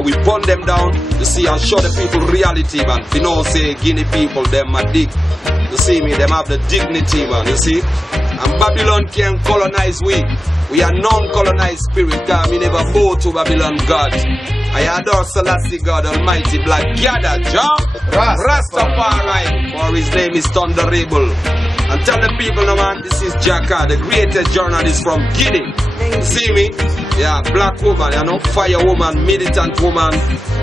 and we burn them down, you see, and show the people reality, man. You know, say Guinea people, them a dig. You see me, them have the dignity, man, you see. And Babylon can colonize we. We are non-colonized spirit, cause we never bow to Babylon God. I adore Selassie God Almighty, Black Gather, Jah Rastafari, for his name is Thunderable. And tell the people, no man, this is Jaka, the greatest journalist from Guinea. You see me? Yeah, black woman, you know, fire woman, militant woman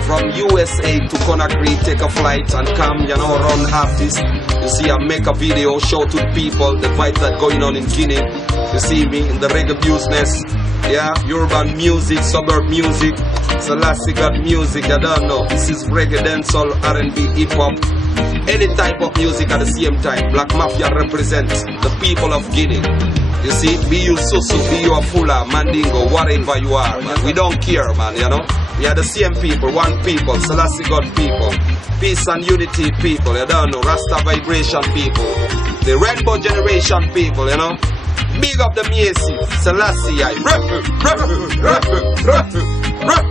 from USA to Conakry, take a flight and come, you know, run artist. You see, I make a video, show to the people the fight that going on in Guinea. You see me in the reggae business. Yeah, urban music, suburb music, Selassie God music, you don't know. This is reggae, dancehall, R&B, hip-hop. Any type of music at the same time. Black Mafia represents the people of Guinea. You see, be you Susu, be you Afula, Mandingo, whatever you are, man. We don't care, man, you know. We are the same people, one people, Selassie God people. Peace and unity people, you don't know. Rasta vibration people. The rainbow generation people, you know. Big up the Miesi, Selassie.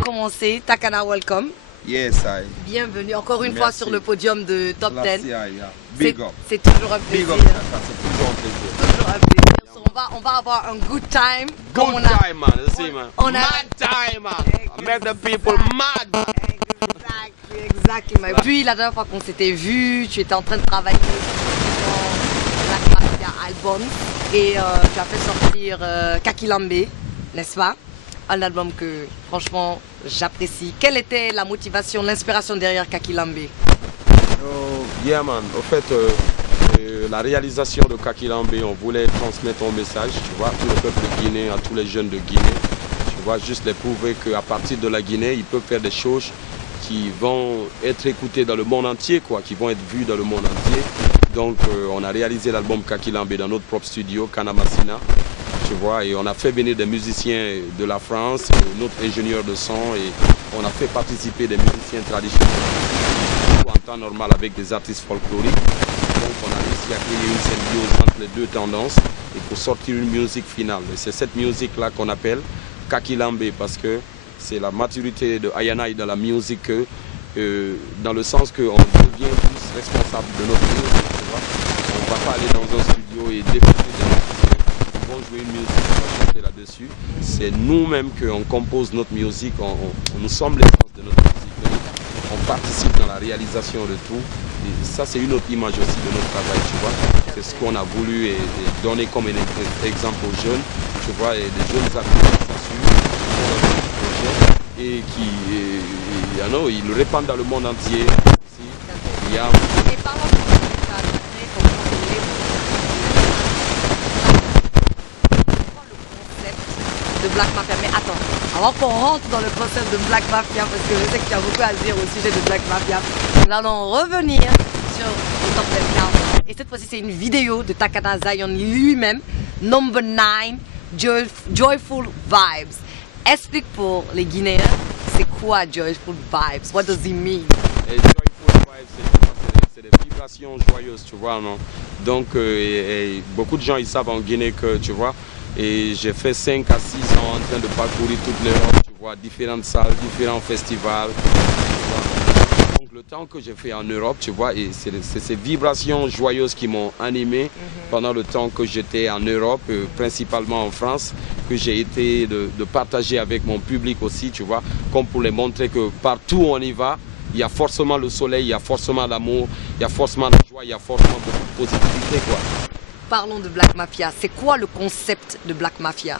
Commencer, Takana, welcome. Yes, I. Bienvenue encore une fois sur le podium de Top 10. Big up. C'est toujours un plaisir. Big up, c'est toujours un plaisir. Toujours un plaisir. So, on va avoir un good time. Good time, man. You see, man. On a mad time, man. Make the people mad. Exactement. Puis la dernière fois qu'on s'était vu, tu étais en train de travailler sur Black Mafia album et tu as fait sortir Kakilambé, n'est-ce pas? Un album que franchement j'apprécie. Quelle était la motivation, l'inspiration derrière Kakilambé? Yeah man, au fait la réalisation de Kakilambé, on voulait transmettre un message, tu vois, à tout le peuple de Guinée, à tous les jeunes de Guinée, tu vois, juste les prouver qu'à partir de la Guinée, ils peuvent faire des choses qui vont être écoutées dans le monde entier, quoi, qui vont être vues dans le monde entier. Donc on a réalisé l'album Kakilambé dans notre propre studio, Kanamassina. Tu vois, et on a fait venir des musiciens de la France, notre ingénieur de son, et on a fait participer des musiciens traditionnels en temps normal avec des artistes folkloriques. Donc on a réussi à créer une symbiose entre les deux tendances et pour sortir une musique finale. Et c'est cette musique-là qu'on appelle Kakilambé parce que c'est la maturité de Ayana dans la musique, dans le sens qu'on devient plus responsable de notre musique. Tu vois. On ne va pas aller dans un studio et développer jouer une musique, on va chanter là-dessus. C'est nous-mêmes qu'on compose notre musique, nous sommes l'essence de notre musique. Donc, on participe dans la réalisation de tout. Et ça, c'est une autre image aussi de notre travail, tu vois. C'est ce qu'on a voulu et donner comme un exemple aux jeunes, tu vois, et des jeunes artistes et qui ils le répandent dans le monde entier. Il y a de Black Mafia. Mais attends, avant qu'on rentre dans le concept de Black Mafia, parce que je sais que tu as beaucoup à dire au sujet de Black Mafia, nous allons revenir sur le Top 10 Countdown. Et cette fois-ci, c'est une vidéo de Takana Zion lui-même, Number 9, Joyful Vibes. Explique pour les Guinéens, c'est quoi Joyful Vibes? What does it mean? Joyful Vibes, c'est des vibrations joyeuses, tu vois, non? Donc, et beaucoup de gens, ils savent en Guinée que, tu vois, et j'ai fait 5 à 6 ans en train de parcourir toute l'Europe, tu vois, différentes salles, différents festivals. Donc le temps que j'ai fait en Europe, tu vois, et c'est ces vibrations joyeuses qui m'ont animé pendant le temps que j'étais en Europe, principalement en France, que j'ai été de partager avec mon public aussi, tu vois, comme pour les montrer que partout où on y va, il y a forcément le soleil, il y a forcément l'amour, il y a forcément la joie, il y a forcément beaucoup de positivité, quoi. Parlons de Black Mafia. C'est quoi le concept de Black Mafia?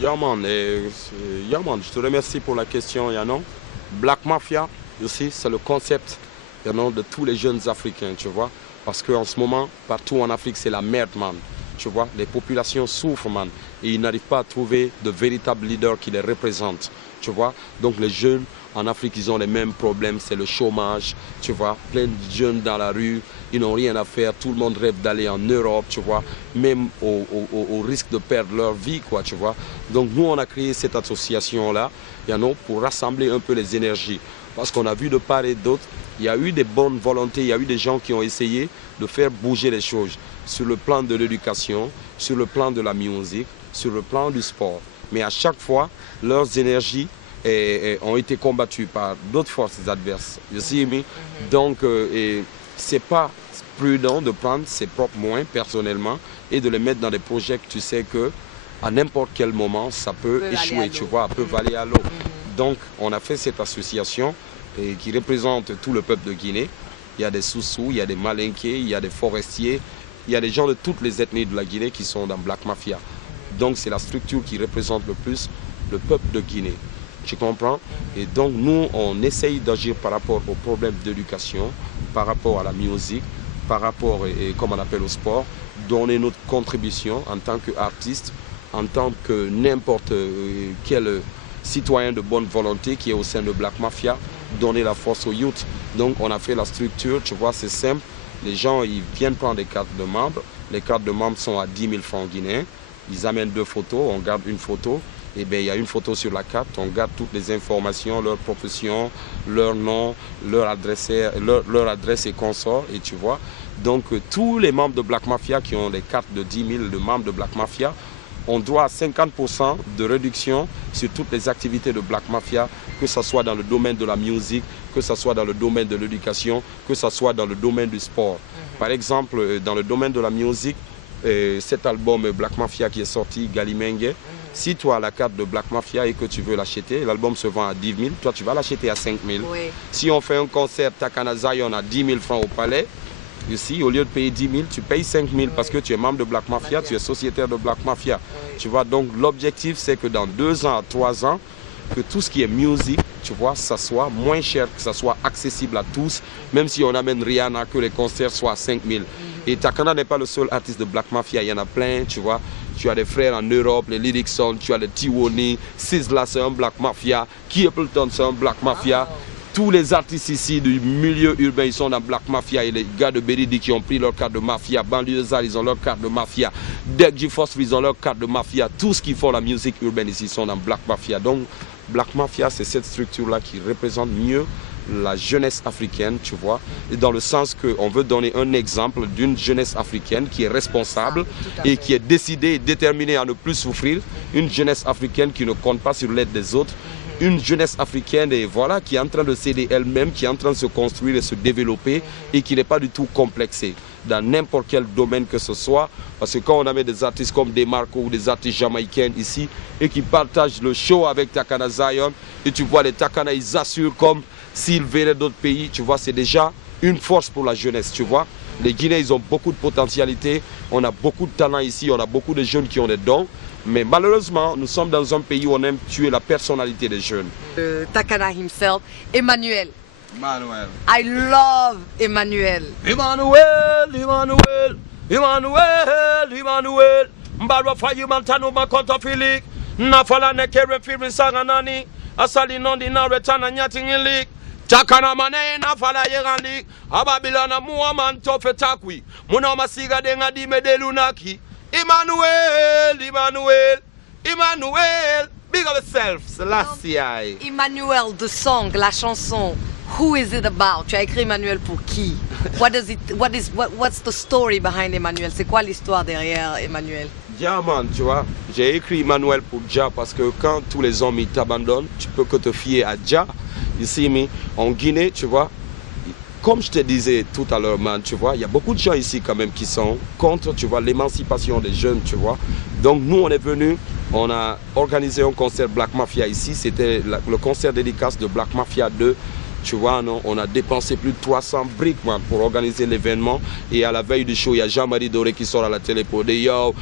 Yaman, je te remercie pour la question, Yanon. Black Mafia, aussi, c'est le concept de tous les jeunes Africains, tu vois. Parce qu'en ce moment, partout en Afrique, c'est la merde, man. Tu vois, les populations souffrent, man. Et ils n'arrivent pas à trouver de véritables leaders qui les représentent, tu vois. Donc les jeunes en Afrique, ils ont les mêmes problèmes, c'est le chômage, tu vois. Plein de jeunes dans la rue, ils n'ont rien à faire. Tout le monde rêve d'aller en Europe, tu vois. Même au risque de perdre leur vie, quoi, tu vois. Donc nous, on a créé cette association-là, pour rassembler un peu les énergies. Parce qu'on a vu de part et d'autre, il y a eu des bonnes volontés, il y a eu des gens qui ont essayé de faire bouger les choses sur le plan de l'éducation, sur le plan de la musique, sur le plan du sport. Mais à chaque fois, leurs énergies ont été combattus par d'autres forces adverses. You see me? Donc, c'est pas prudent de prendre ses propres moyens personnellement et de les mettre dans des projets que tu sais que à n'importe quel moment, ça peut échouer, tu vois, peut valer à l'eau. Donc, on a fait cette association qui représente tout le peuple de Guinée. Il y a des Soussous, il y a des Malinqués, il y a des forestiers, il y a des gens de toutes les ethnies de la Guinée qui sont dans Black Mafia. Donc, c'est la structure qui représente le plus le peuple de Guinée. Tu comprends? Et donc, nous, on essaye d'agir par rapport aux problèmes d'éducation, par rapport à la musique, par rapport, comme on appelle, au sport, donner notre contribution en tant qu'artiste, en tant que n'importe quel citoyen de bonne volonté qui est au sein de Black Mafia, donner la force aux youth. Donc on a fait la structure, tu vois, c'est simple. Les gens, ils viennent prendre des cartes de membres. Les cartes de membres sont à 10 000 francs guinéens. Ils amènent 2 photos, on garde une photo. Et bien, il y a une photo sur la carte, on garde toutes les informations, leur profession, leur nom, leur adresse et consorts, et tu vois. Donc tous les membres de Black Mafia qui ont des cartes de 10 000 de membres de Black Mafia, on doit 50% de réduction sur toutes les activités de Black Mafia, que ce soit dans le domaine de la musique, que ce soit dans le domaine de l'éducation, que ce soit dans le domaine du sport. Par exemple, dans le domaine de la musique, cet album Black Mafia qui est sorti, Galimengue, si tu as la carte de Black Mafia et que tu veux l'acheter, l'album se vend à 10 000, toi tu vas l'acheter à 5 000. Oui. Si on fait un concert Takana Zion à 10 000 francs au Palais, ici, au lieu de payer 10 000, tu payes 5 000 parce que tu es membre de Black Mafia, tu es sociétaire de Black Mafia. Tu vois, donc l'objectif, c'est que dans 2 ans à 3 ans, que tout ce qui est musique, tu vois, ça soit moins cher, que ça soit accessible à tous, même si on amène Rihanna, que les concerts soient à 5 000. Et Takana n'est pas le seul artiste de Black Mafia, il y en a plein, tu vois. Tu as des frères en Europe, les Lyricson, tu as les Tiwoni, Sizzla c'est un Black Mafia, Key Appleton c'est un Black Mafia. Tous les artistes ici du milieu urbain, ils sont dans Black Mafia. Et les gars de Beridi qui ont pris leur carte de Mafia, Banlieusard, ils ont leur carte de Mafia, Deck G-Force, ils ont leur carte de Mafia. Tous qui font la musique urbaine ici sont dans Black Mafia. Donc Black Mafia, c'est cette structure-là qui représente mieux la jeunesse africaine, tu vois, et dans le sens qu'on veut donner un exemple d'une jeunesse africaine qui est responsable et qui est décidée et déterminée à ne plus souffrir, une jeunesse africaine qui ne compte pas sur l'aide des autres, une jeunesse africaine et voilà, qui est en train de s'aider elle-même, qui est en train de se construire et se développer et qui n'est pas du tout complexée dans n'importe quel domaine que ce soit, parce que quand on a des artistes comme Demarco ou des artistes jamaïcains ici et qui partagent le show avec Takana Zion et tu vois les Takana, ils assurent comme s'ils venaient d'autres pays, tu vois, c'est déjà une force pour la jeunesse, tu vois. Les Guinéens, ils ont beaucoup de potentialité, on a beaucoup de talent ici, on a beaucoup de jeunes qui ont des dons, mais malheureusement, nous sommes dans un pays où on aime tuer la personnalité des jeunes. Takana himself, Emmanuel. Emmanuel. I love Emmanuel. Emmanuel, Emmanuel, Emmanuel, Emmanuel. Mbarwa fayu mantano makonto filik. Nafala nekere filmin sanganani. Asali nondi na retana nyatingilik. Takana mane nafala yeganlik. Ababilana muaman tofe takwi. Muna masiga denga di medelunaki. Emmanuel, Emmanuel, Emmanuel. Big up yourself, Selassie. Emmanuel, the song, la chanson. Who is it about? Tu as écrit Emmanuel pour qui? What's the story behind Emmanuel? C'est quoi l'histoire derrière Emmanuel? Yeah man, tu vois, j'ai écrit Emmanuel pour Jah parce que quand tous les hommes ils t'abandonnent, tu peux que te fier à Jah. Ici, en Guinée, tu vois, comme je te disais tout à l'heure, man, tu vois, il y a beaucoup de gens ici quand même qui sont contre, tu vois, l'émancipation des jeunes, tu vois. Donc nous, on est venus, on a organisé un concert Black Mafia ici, c'était le concert dédicace de Black Mafia 2. Tu vois, non, on a dépensé plus de 300 briques man, pour organiser l'événement. Et à la veille du show, il y a Jean-Marie Doré qui sort à la télé pour dire yo,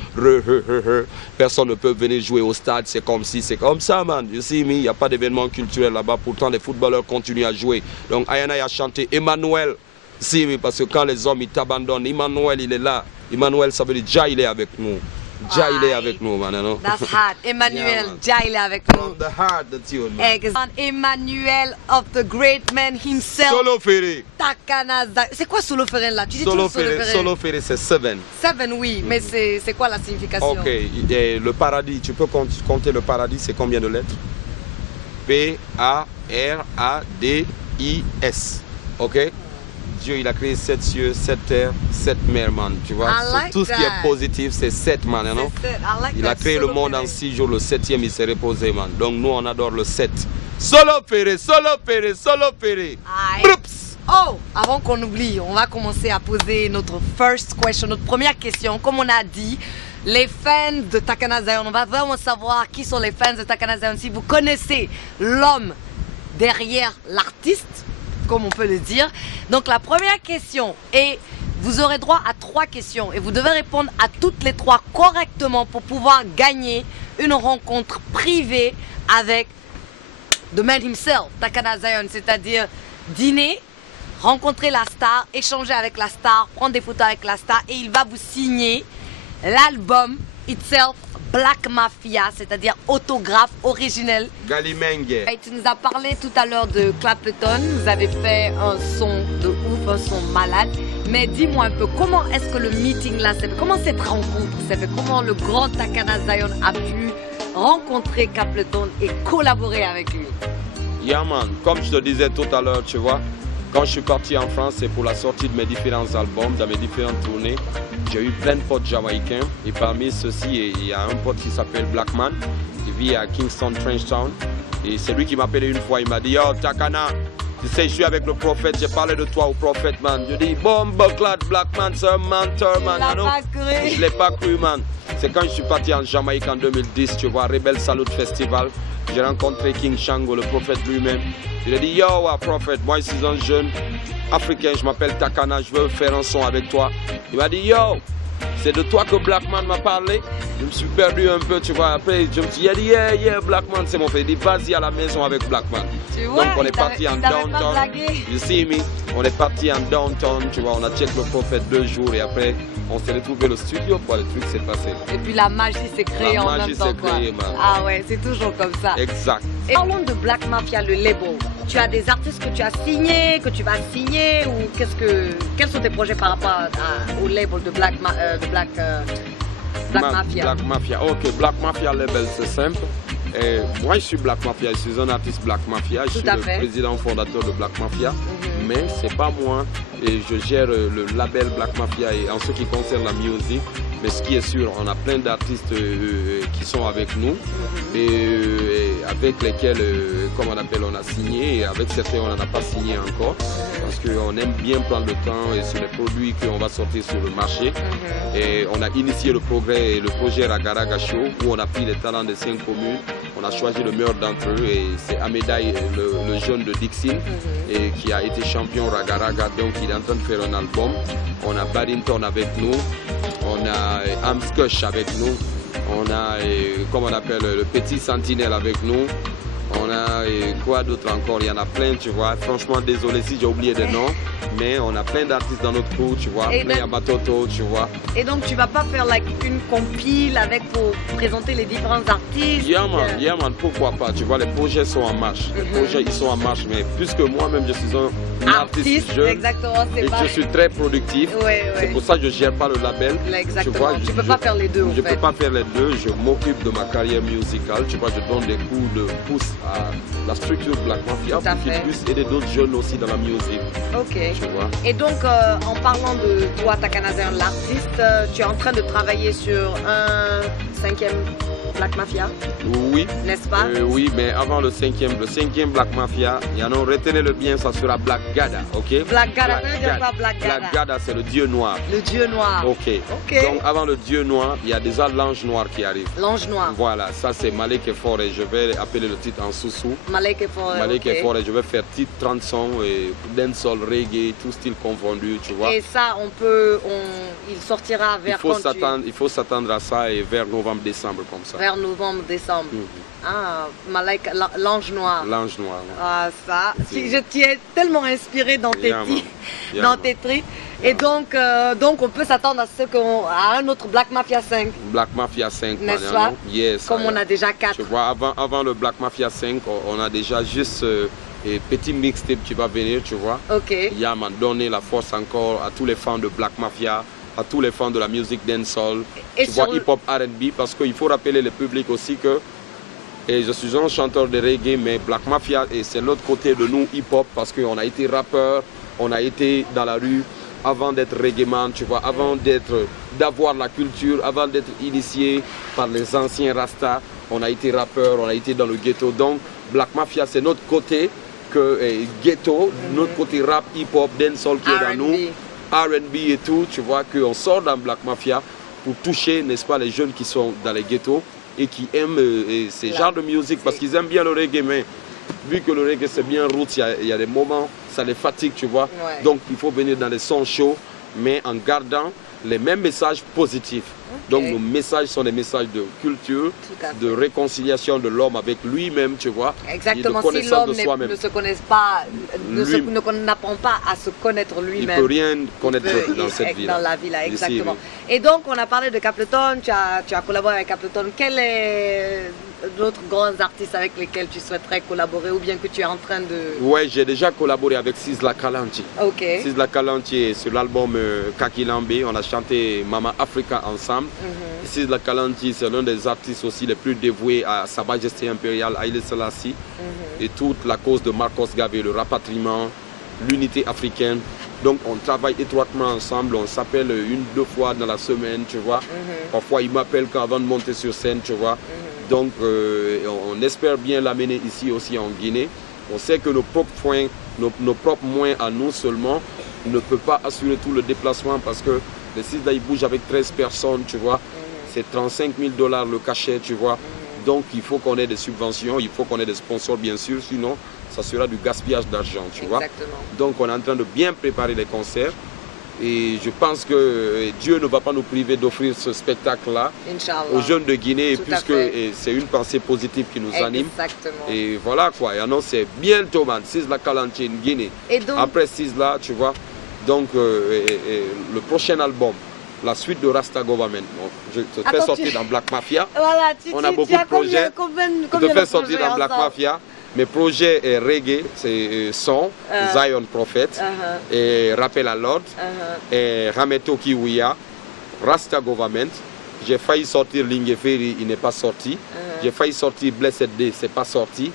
personne ne peut venir jouer au stade, c'est comme si, c'est comme ça, man. You see me, il n'y a pas d'événement culturel là-bas. Pourtant, les footballeurs continuent à jouer. Donc, Ayana a chanté Emmanuel. See me, parce que quand les hommes ils t'abandonnent, Emmanuel il est là. Emmanuel, ça veut dire Jah il est avec nous. Jah il est avec nous, man. No? That's hot. Emmanuel, yeah, Jah il est avec nous. From the heart, the tune, man. Emmanuel of the great man himself. Solo Ferré. Takana Zion. C'est quoi Solo Ferré là? Tu dis Solo tout Solo Ferré. Solo Ferré, c'est 7. 7, oui, mais c'est quoi la signification? Ok, et le paradis, tu peux compter le paradis, c'est combien de lettres? P-A-R-A-D-I-S. Ok? Dieu, il a créé 7 cieux, 7 terres, 7 mers, man. Tu vois, like tout ce qui est positif, c'est 7, man. You know? Il a créé le monde en 6 jours, le 7e, il s'est reposé, man. Donc nous, on adore le 7. Solo Ferré, Solo Ferré, Solo Ferré. Aïe. Brups. Oh, avant qu'on oublie, on va commencer à poser notre first question, notre première question. Comme on a dit, les fans de Takana Zion, on va vraiment savoir qui sont les fans de Takana Zion. Si vous connaissez l'homme derrière l'artiste, comme on peut le dire. Donc la première question est, vous aurez droit à 3 questions et vous devez répondre à toutes les 3 correctement pour pouvoir gagner une rencontre privée avec the man himself, Takana Zion, c'est-à-dire dîner, rencontrer la star, échanger avec la star, prendre des photos avec la star et il va vous signer l'album itself, Black Mafia, c'est-à-dire autographe originel. Galimengue. Et tu nous as parlé tout à l'heure de Clapton, vous avez fait un son de ouf, un son malade. Mais dis-moi un peu, comment est-ce que le meeting là s'est fait? Comment cette rencontre s'est fait? Comment le grand Takana Zion a pu rencontrer Clapton et collaborer avec lui? Yeah man, comme je te disais tout à l'heure, tu vois, quand je suis parti en France, c'est pour la sortie de mes différents albums, dans mes différentes tournées. J'ai eu plein de potes jamaïcains et parmi ceux-ci, il y a un pote qui s'appelle Blackman, qui vit à Kingston, Trenchtown. Et c'est lui qui m'a appelé une fois, il m'a dit « Yo Takana, tu sais, je suis avec le prophète, j'ai parlé de toi au prophète, man. » Je dis « Bomboclad, Blackman, c'est un menteur, man. » Je l'ai pas cru, man. C'est quand je suis parti en Jamaïque en 2010, tu vois, Rebel Salute Festival. J'ai rencontré King Shango, le prophète lui-même. Je lui ai dit, yo, prophète, moi je suis un jeune africain, je m'appelle Takana, je veux faire un son avec toi. Il m'a dit, yo, c'est de toi que Blackman m'a parlé. Je me suis perdu un peu, tu vois. Après, je me suis dit, yeah, Blackman, c'est mon frère. Il dit, vas-y à la maison avec Blackman. Tu vois, donc on est parti en downtown. You see me? On est parti en downtown, tu vois. On a check le prophète 2 jours et après, on s'est retrouvé le studio, quoi. Le truc s'est passé. Et puis la magie s'est créée en même temps, quoi. Ah ouais, c'est toujours comme ça. Exact. Et parlons de Black Mafia, le label. Tu as des artistes que tu as signés, que tu vas signer ou quels sont tes projets par rapport au label de Black Mafia? Black Mafia. Ok, Black Mafia label, c'est simple. Et moi, je suis Black Mafia, je suis un artiste Black Mafia, je suis le président fondateur de Black Mafia, mais c'est pas moi et je gère le label Black Mafia et en ce qui concerne la musique. Mais ce qui est sûr, on a plein d'artistes qui sont avec nous et avec lesquels, comme on appelle, on a signé et avec certains on n'en a pas signé encore parce qu'on aime bien prendre le temps et sur les produits qu'on va sortir sur le marché. Et on a initié le projet Ragaraga Show où on a pris les talents des 5 communes. On a choisi le meilleur d'entre eux et c'est Amedaï, le jeune de Dixon, et qui a été champion Ragaraga, donc il est en train de faire un album. On a Barrington avec nous, on a Amskush avec nous, on a, comme on appelle, le Petit Sentinelle avec nous. On a quoi d'autre encore? Il y en a plein, tu vois. Franchement, désolé si j'ai oublié des noms, mais on a plein d'artistes dans notre crew, tu vois. Plein Yamatoto, tu vois. Et donc, tu vas pas faire une compile pour présenter les différents artistes? Yeah man, pourquoi pas? Tu vois, les projets sont en marche. Les projets, ils sont en marche, mais puisque moi-même, je suis un artiste jeune, exactement, et je suis très productif. C'est pour ça que je ne gère pas le label. Exactement. Tu vois, tu peux pas faire les deux, Je peux pas faire les deux. Je m'occupe de ma carrière musicale. Tu vois, je donne des coups de pouce à la structure Black Mafia pour qu'ils puissent aider d'autres jeunes aussi dans la musique. Ok. Tu vois. Et donc, en parlant de toi, Takana Zion, l'artiste, tu es en train de travailler sur un 5e Black Mafia? Oui. N'est-ce pas? Oui, mais avant le 5e Black Mafia, il y en a, retenez-le bien, ça sera Black Gada, ok? Black Gada, ça veut dire quoi, Black Gada? Black Gada, c'est le dieu noir. Le dieu noir. Ok. Donc, avant le dieu noir, il y a déjà l'ange noir qui arrive. L'ange noir. Voilà, ça c'est Malek et Fort et je vais appeler le titre en sous-sous. Malek et Fort. Malek et Fort et je vais faire titre 30 sons, et dancehall, reggae, tout style confondu, tu vois. Et ça, il sortira vers Il faut s'attendre à ça et vers novembre-décembre comme ça. Vers novembre-décembre. Ah, Malek, l'ange noir. L'ange noir. Ah, ça. Je t'y tellement inspiré dans tes trucs. Et donc, on peut s'attendre à un autre Black Mafia 5. Black Mafia 5, n'est-ce pas? Yes. Comme on a déjà 4. Tu vois, avant le Black Mafia 5, on a déjà juste petit mixtape qui va venir, tu vois. Ok. Yeah, man, donner la force encore à tous les fans de Black Mafia, à tous les fans de la musique dancehall, tu vois, hip-hop, R&B, parce qu'il faut rappeler le public aussi que je suis un chanteur de reggae, mais Black Mafia, c'est l'autre côté de nous, hip-hop, parce qu'on a été rappeur, on a été dans la rue, avant d'être reggaeman, tu vois, avant d'avoir la culture, avant d'être initié par les anciens Rasta. On a été rappeur, on a été dans le ghetto. Donc, Black Mafia, c'est notre côté ghetto, notre côté rap, hip-hop, dancehall qui est dans nous, R&B et tout, tu vois, qu'on sort dans Black Mafia pour toucher, n'est-ce pas, les jeunes qui sont dans les ghettos et qui aiment ces genres de musique parce qu'ils aiment bien le reggae, mais vu que le reggae c'est bien roots, il y a des moments, ça les fatigue, tu vois. Ouais. Donc il faut venir dans les sons chauds, mais en gardant les mêmes messages positifs. Donc nos messages sont des messages de culture, de réconciliation de l'homme avec lui-même, tu vois. Exactement, et de si l'homme de ne se connaît pas, n'apprend pas à se connaître lui-même. Il ne peut rien connaître dans cette vie. Dans la vie là, exactement. Ici, oui. Et donc on a parlé de Capleton, tu as collaboré avec Capleton. Quel est d'autres grands artistes avec lesquels tu souhaiterais collaborer ou bien que tu es en train de... Ouais, j'ai déjà collaboré avec Sizzla Kalonji. Ok. Sizzla Kalonji sur l'album Kakilambe, on a chanté Mama Africa ensemble. Sizzla Kalonji, c'est l'un des artistes aussi les plus dévoués à Sa Majesté impériale Haïlé Selassie et toute la cause de Marcos Garvey, le rapatriement, l'unité africaine. Donc on travaille étroitement ensemble, on s'appelle 1-2 fois dans la semaine, tu vois. Parfois il m'appelle avant de monter sur scène, tu vois. Donc on espère bien l'amener ici aussi en Guinée. On sait que nos propres moyens à nous seulement ne peuvent pas assurer tout le déplacement parce que le site là il bouge avec 13 personnes, tu vois. C'est 35 000 $ le cachet, tu vois. Donc il faut qu'on ait des subventions, il faut qu'on ait des sponsors bien sûr, sinon ça sera du gaspillage d'argent, tu vois. Donc on est en train de bien préparer les concerts et je pense que Dieu ne va pas nous priver d'offrir ce spectacle-là aux jeunes de Guinée puisque c'est une pensée positive qui nous anime. Et voilà quoi, et annonce c'est bientôt man, Sizzla Kalonji en Guinée. Donc, après Sizzla, tu vois, donc le prochain album, la suite de Rasta Government. Je te fais sortir dans Black Mafia. Voilà, on a beaucoup de projets. Je te fais sortir dans Black Mafia. Mes projets est reggae, c'est son, Zion Prophet, et Rappel à l'ordre, et Rameto Kiwiya, Rasta Government. J'ai failli sortir Lingeferi, il n'est pas sorti. J'ai failli sortir Blessed Day, c'est pas sorti.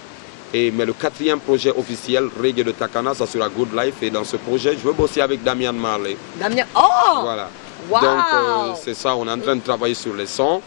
Mais le 4e projet officiel, Reggae de Takana, ça sera Good Life. Et dans ce projet, je veux bosser avec Damian Marley. Voilà. Wow. Donc c'est ça, on est en train de travailler sur les sons.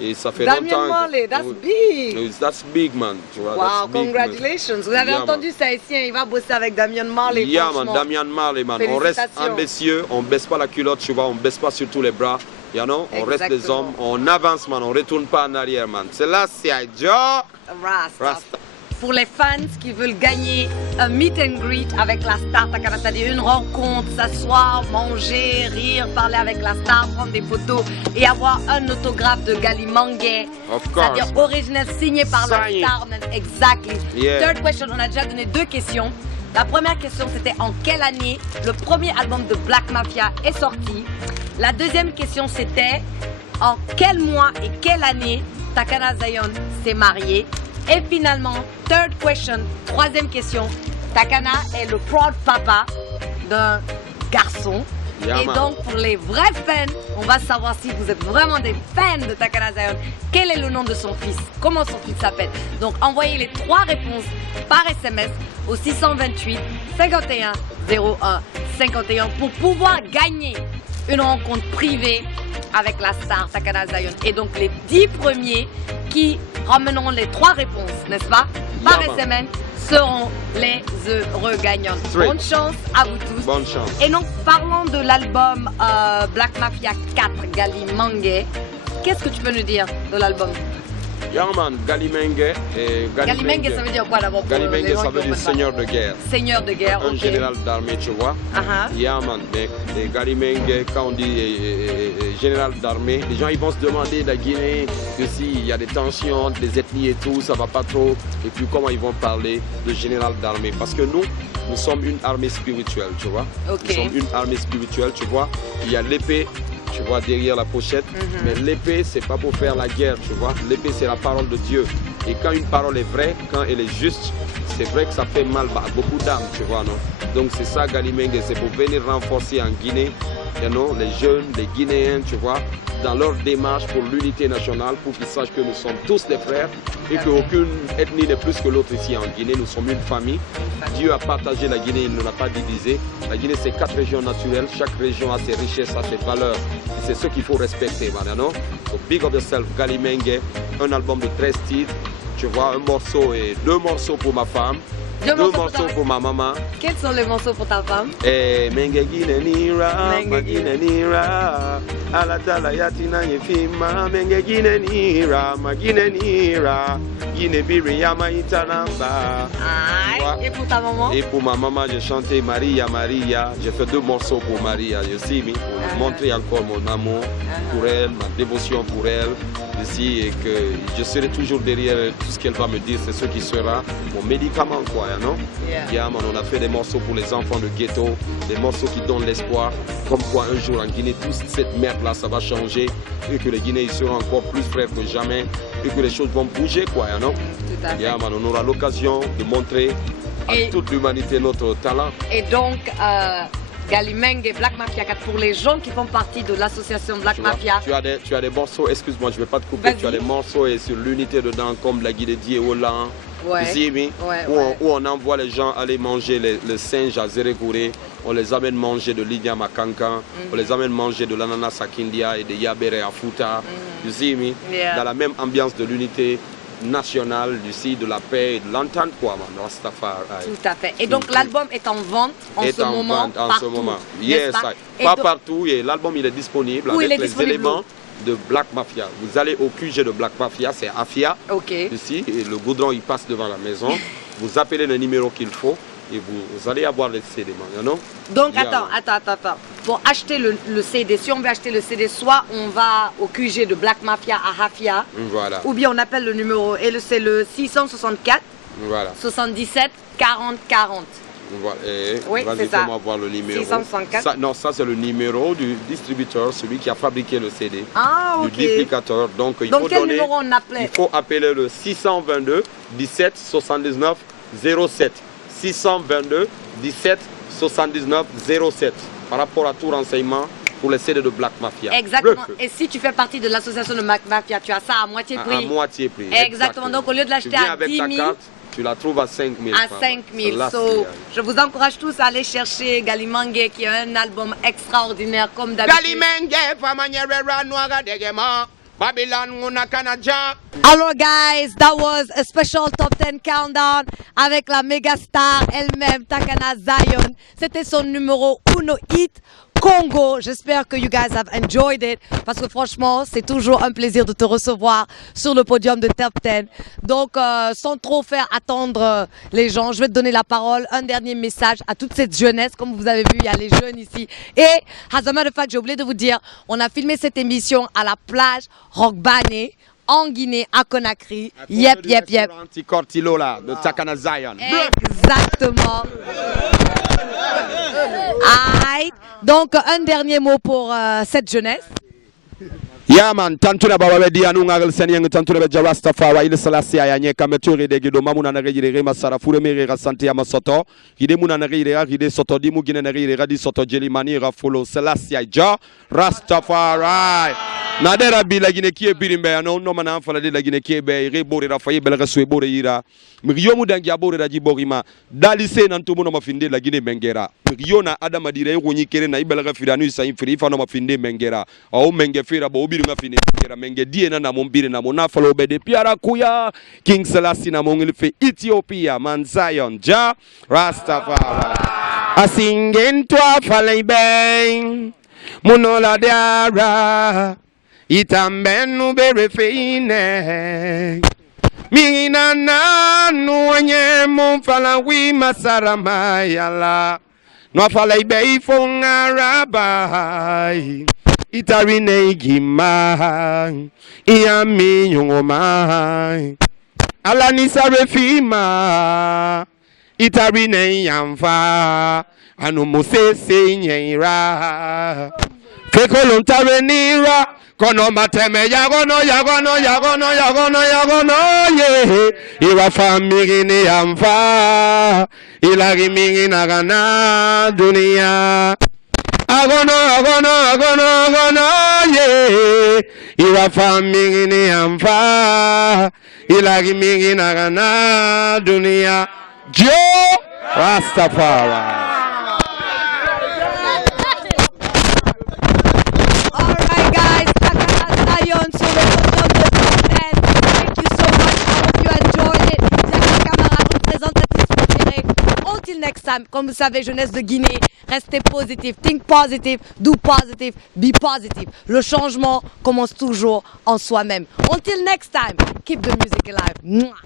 Et ça fait Damian Marley, that's big. That's big, man. Tu vois, wow, congratulations. Vous avez entendu ça ici, il va bosser avec Damian Marley. Yeah, man, Damian Marley, man. On reste ambitieux, on ne baisse pas la culotte, tu vois, on ne baisse pas sur tous les bras. You know? On reste des hommes, on avance, man, on ne retourne pas en arrière, man. C'est là, c'est Rasta. Pour les fans qui veulent gagner un meet and greet avec la star Takana, c'est-à-dire une rencontre, s'asseoir, manger, rire, parler avec la star, prendre des photos et avoir un autographe de Gali Mangué, c'est-à-dire original signé par la star. Exactly. Third question, on a déjà donné 2 questions. La première question, c'était en quelle année le premier album de Black Mafia est sorti. La deuxième question, c'était en quel mois et quelle année Takana Zion s'est marié. Et finalement, third question, 3e question, Takana est le proud papa d'un garçon. Et donc, pour les vrais fans, on va savoir si vous êtes vraiment des fans de Takana Zion. Quel est le nom de son fils? Comment son fils s'appelle? Donc, envoyez les 3 réponses par SMS au 628 51 01 51 pour pouvoir gagner une rencontre privée avec la star Takana Zion. Et donc, les 10 premiers qui ramèneront les 3 réponses, n'est-ce pas, par SMS, seront les heureux gagnants. Bonne chance à vous tous. Bonne chance. Et donc, parlons de l'album Black Mafia 4, Gali Mangué. Qu'est-ce que tu peux nous dire de l'album? Yeah, man, Gali Mangué. Gali Mangué, ça veut dire quoi d'abord? Gali Mangué, ça veut dire seigneur de guerre. Seigneur de guerre, un général d'armée, tu vois. Yeah, man, Gali Mangué, quand on dit général d'armée, les gens ils vont se demander de la Guinée que s'il y a des tensions, des ethnies et tout, ça va pas trop. Et puis comment ils vont parler de général d'armée? Parce que nous sommes une armée spirituelle, tu vois. Nous sommes une armée spirituelle, tu vois. Il y a l'épée, tu vois, derrière la pochette. Mais l'épée, c'est pas pour faire la guerre, tu vois. L'épée, c'est la parole de Dieu. Et quand une parole est vraie, quand elle est juste, c'est vrai que ça fait mal à beaucoup d'âmes, tu vois, non? Donc c'est ça Galimengue, c'est pour venir renforcer en Guinée, you know, les jeunes, les Guinéens, tu vois, dans leur démarche pour l'unité nationale, pour qu'ils sachent que nous sommes tous des frères et qu'aucune ethnie n'est plus que l'autre ici en Guinée. Nous sommes une famille. Dieu a partagé la Guinée, il ne l'a pas divisé. La Guinée, c'est 4 régions naturelles. Chaque région a ses richesses, a ses valeurs. Et c'est ce qu'il faut respecter, maintenant. So big up yourself, Galimengue, un album de 13 titres. Tu vois, un morceau et 2 morceaux pour ma femme. 2 morceaux pour ma maman. Quels sont les morceaux pour ta femme? Menge Guinée Nira, Magine Nira, Alatala Yatina Yefima, Menge Guinée Nira, Magine Nira, Guinée Biriama Itanamba. Et pour ta maman? Et pour ma maman, j'ai chanté Maria, Maria. J'ai fait 2 morceaux pour Maria, you see me, pour montrer encore mon amour pour elle, ma dévotion pour elle. Ici, et que je serai toujours derrière tout ce qu'elle va me dire, c'est ce qui sera mon médicament, quoi, non? Yeah, man, on a fait des morceaux pour les enfants de ghetto, des morceaux qui donnent l'espoir, comme quoi un jour en Guinée, toute cette merde-là, ça va changer, et que les Guinéens seront encore plus frères que jamais, et que les choses vont bouger, quoi, non? Tout à fait. Yeah, man, on aura l'occasion de montrer à toute l'humanité notre talent. Et donc, Galimengue et Black Mafia 4 pour les gens qui font partie de l'association Black Mafia. Tu as des morceaux, excuse-moi, je ne vais pas te couper, tu as des morceaux et sur l'unité dedans comme la Guinée Dieola, où on envoie les gens aller manger le singe à Zérégouré, on les amène manger de l'igname à Kankan, on les amène manger de l'ananas à Kindia et de Yabere à Fouta, dans la même ambiance de l'unité nationale, de la paix et de l'entente, quoi, man, Rastafari. Tout à fait. Et donc l'album est en vente en ce moment partout. Yes, pas partout. L'album il est disponible avec les éléments de Black Mafia. Vous allez au QG de Black Mafia, c'est Afia, ici, et le goudron il passe devant la maison. Vous appelez le numéro qu'il faut et vous allez avoir les CD, non? Donc attends. Pour acheter le CD, si on veut acheter le CD, soit on va au QG de Black Mafia à Hafia, ou bien on appelle le numéro, et c'est le 664 77 40 40. Voilà. C'est ça. Voir le numéro. 664. Ça c'est le numéro du distributeur, celui qui a fabriqué le CD. Du duplicateur. Donc il faut quel numéro on appelait? Il faut appeler le 622 17 79 07. 622 17 79 07 par rapport à tout renseignement pour les CD de Black Mafia. Exactement. Et si tu fais partie de l'association de Black Mafia, tu as ça à moitié prix. À moitié prix. Exactement. Donc au lieu de l'acheter à 10 000, carte, tu la trouves à 5 000. À 5 000. Je vous encourage tous à aller chercher Galimengue qui a un album extraordinaire comme d'habitude. Alors guys, that was a special top 10 countdown avec la méga star elle-même, Takana Zion. C'était son numéro 1 hit, Congo. J'espère que you guys have enjoyed it parce que franchement, c'est toujours un plaisir de te recevoir sur le podium de Top 10. Donc, sans trop faire attendre les gens, je vais te donner la parole. Un dernier message à toute cette jeunesse. Comme vous avez vu, il y a les jeunes ici. Et, as a matter of fact, j'ai oublié de vous dire, on a filmé cette émission à la plage Rogbane en Guinée, à Conakry. Yep. Anti-Cortilo là, de Takana Zion. Exactement. Donc, un dernier mot pour cette jeunesse. Yeah man, tantuna baba di anu ngal senyang tantuna be Rastafari ile salasi ayanye kameturi de gido mamuna na rejire masara fure mere ga santi ama soto ide muna na rejire soto di mugine na rejire di soto jeli mani ra follow salasi ja Rastafari na dera bi la gine kie birimbe no mana fala de la gine kie be re bore ra faye bel reswe bore ira mriyo mudangi abore da jiborima dalise nan to ma finde la gine mengera mriyo na adama dire ngonyi kere na ibel ga firanu isa infri fa no ma finde mengera o menge fira bo nga fini mengera menge die na mombire na mona falo be de piara kuya King Selassie na mongil fe Ethiopia man Zion ja Rastafari asingen toi falay ben munola diara itambenu bere feine mina na nuanye mon fala wi masara mayala no falay be fongarabai itarine igima iyami nyongoma alani sarefima itarine yamfa anu musese nyira fekolontare nira Kono mateme yagono ye. Iwa famiri ni amfa. Ilari mingi nagana dunia. Agono ye. Iwa famiri ni amfa. Ilari mingi nagana dunia. Joe Rastafari. Alright guys, Sakana Zion sur le podium de Top 10. Thank you so much. I hope you enjoyed it. Jacques Camara, représentatrice préférée. Until next time, comme vous savez, jeunesse de Guinée, restez positif, think positive, do positive, be positive. Le changement commence toujours en soi-même. Until next time, keep the music alive. Mwah.